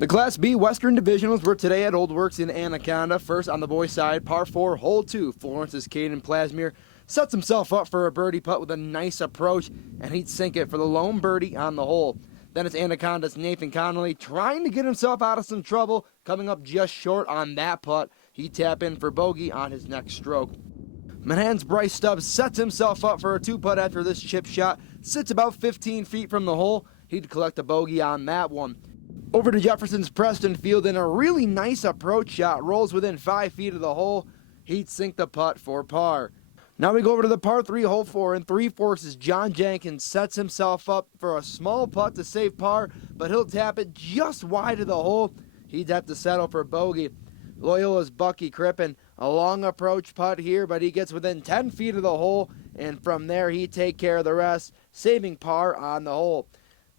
The Class B Western Divisionals were today at Old Works in Anaconda. First on the boys' side, par 4, hole 2. Florence's Caden Plasmere sets himself up for a birdie putt with a nice approach, and he'd sink it for the lone birdie on the hole. Then it's Anaconda's Nathan Connolly trying to get himself out of some trouble, coming up just short on that putt. He'd tap in for bogey on his next stroke. Manhattan's Bryce Stubbs sets himself up for a 2-putt after this chip shot, sits about 15 feet from the hole. He'd collect a bogey on that one. Over to Jefferson's Preston Field in a really nice approach shot, rolls within 5 feet of the hole. He'd sink the putt for par. Now we go over to the par 3 hole 4, and Three Forks' John Jenkins sets himself up for a small putt to save par, but he'll tap it just wide of the hole. He'd have to settle for bogey. Loyola's Bucky Crippen, a long approach putt here, but he gets within 10 feet of the hole, and from there he'd take care of the rest, saving par on the hole.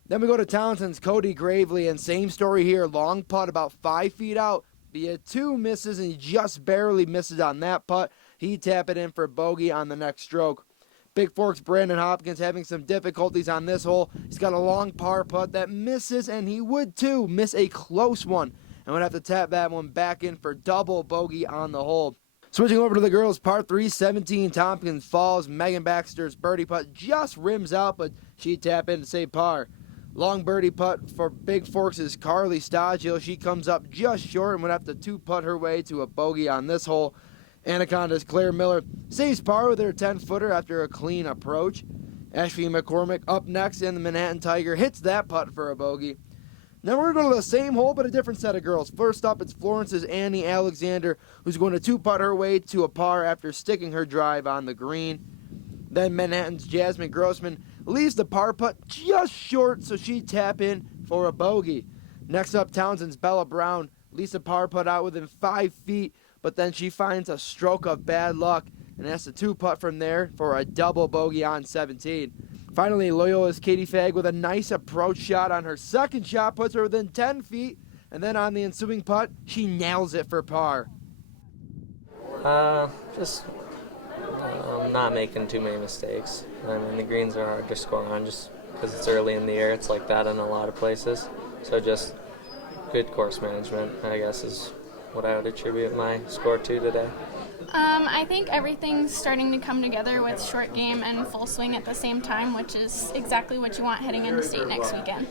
Then we go to Townsend's Cody Gravely, and same story here. Long putt about 5 feet out. He had 2 misses, and he just barely misses on that putt. He'd tap it in for bogey on the next stroke. Big Forks' Brandon Hopkins having some difficulties on this hole. He's got a long par putt that misses, and he would too miss a close one, and would have to tap that one back in for double bogey on the hole. Switching over to the girls' par 3, 17 Tompkins Falls. Megan Baxter's birdie putt just rims out, but she'd tap in to save par. Long birdie putt for Big Forks' Carly Stagio. She comes up just short and would have to 2-putt her way to a bogey on this hole. Anaconda's Claire Miller saves par with her 10-footer after a clean approach. Ashby McCormick up next, and the Manhattan Tiger hits that putt for a bogey. Now we're going to go to the same hole, but a different set of girls. First up, it's Florence's Annie Alexander, who's going to 2-putt her way to a par after sticking her drive on the green. Then Manhattan's Jasmine Grossman leaves the par putt just short, so she'd tap in for a bogey. Next up, Townsend's Bella Brown leaves the par putt out within 5 feet, but then she finds a stroke of bad luck and has to 2-putt from there for a double bogey on 17. Finally, Loyola's Katie Fagg with a nice approach shot on her second shot, puts her within 10 feet, and then on the ensuing putt, she nails it for par. Not making too many mistakes. I mean, the greens are hard to score on just because it's early in the year. It's like that in a lot of places. So just good course management, I guess, is what I would attribute my score to today. I think everything's starting to come together with short game and full swing at the same time, which is exactly what you want heading into state next weekend.